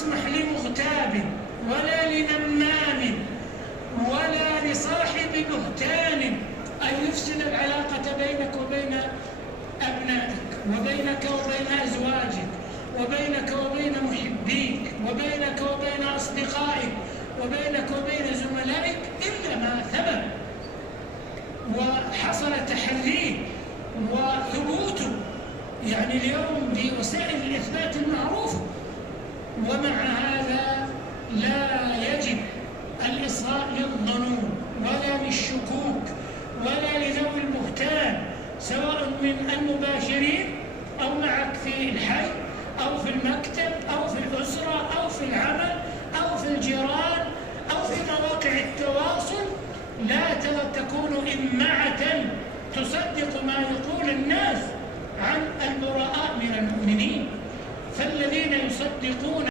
تسمح لمغتاب ولا لنمام ولا لصاحب بهتان أن يفسد العلاقة بينك وبين أبنائك وبينك وبين أزواجك وبينك وبين محبيك وبينك وبين أصدقائك وبينك وبين زملائك إلا ما ثبت وحصل تحريه وثبوته يعني اليوم بوسائل الإثبات المعروفة. ومع هذا لا يجب الإصغاء للظنون ولا للشكوك ولا لذوي البهتان سواء من المباشرين أو معك في الحي أو في المكتب أو في الأسرة أو في العمل أو في الجيران أو في مواقع التواصل. لا تكون إمعة تصدق ما يقول الناس عن البراء من المؤمنين. فالذين يصدقون